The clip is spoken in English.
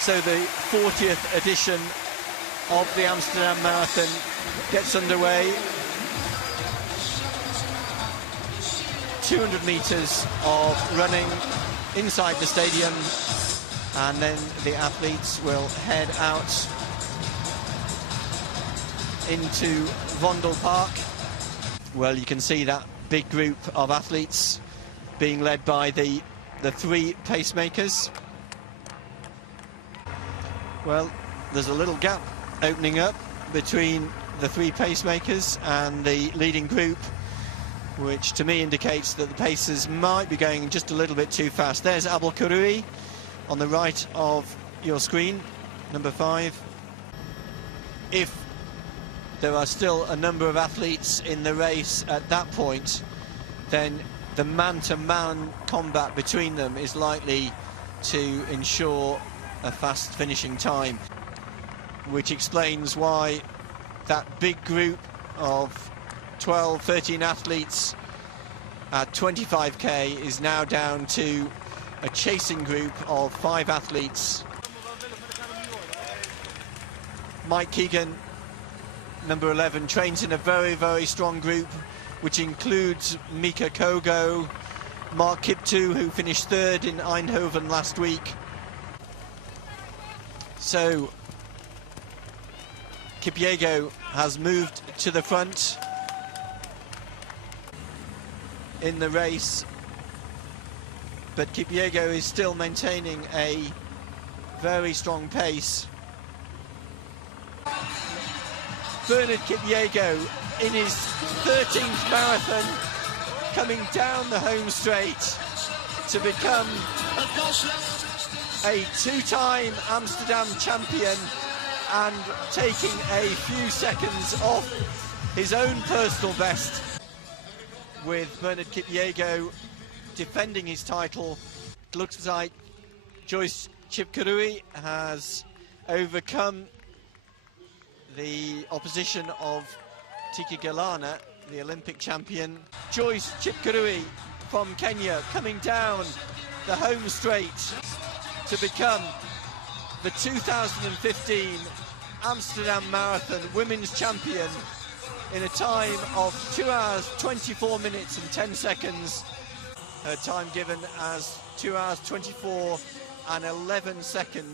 So the 40th edition of the Amsterdam Marathon gets underway. 200 metres of running inside the stadium, and then the athletes will head out into Vondel Park. Well, you can see that big group of athletes being led by the three pacemakers. Well, there's a little gap opening up between the three pacemakers and the leading group, which to me indicates that the pacers might be going just a little bit too fast. There's Abel Karoui on the right of your screen, number 5. If there are still a number of athletes in the race at that point, then the man-to-man combat between them is likely to ensure a fast finishing time, which explains why that big group of 12, 13 athletes at 25k is now down to a chasing group of 5 athletes. Mike Keegan, number 11, trains in a very, very strong group, which includes Mika Kogo, Mark Kiptu, who finished 3rd in Eindhoven last week. So Kipyego has moved to the front in the race, but Kipyego is still maintaining a very strong pace. Bernard Kipyego in his 13th marathon, coming down the home straight to become a 2-time Amsterdam champion and taking a few seconds off his own personal best, with Bernard Kipyego defending his title. It looks like Joyce Chipkarui has overcome the opposition of Tiki Galana, the Olympic champion. Joyce Chipkarui from Kenya coming down the home straight to become the 2015 Amsterdam Marathon Women's Champion in a time of 2 hours, 24 minutes and 10 seconds. Her time given as 2 hours, 24 and 11 seconds.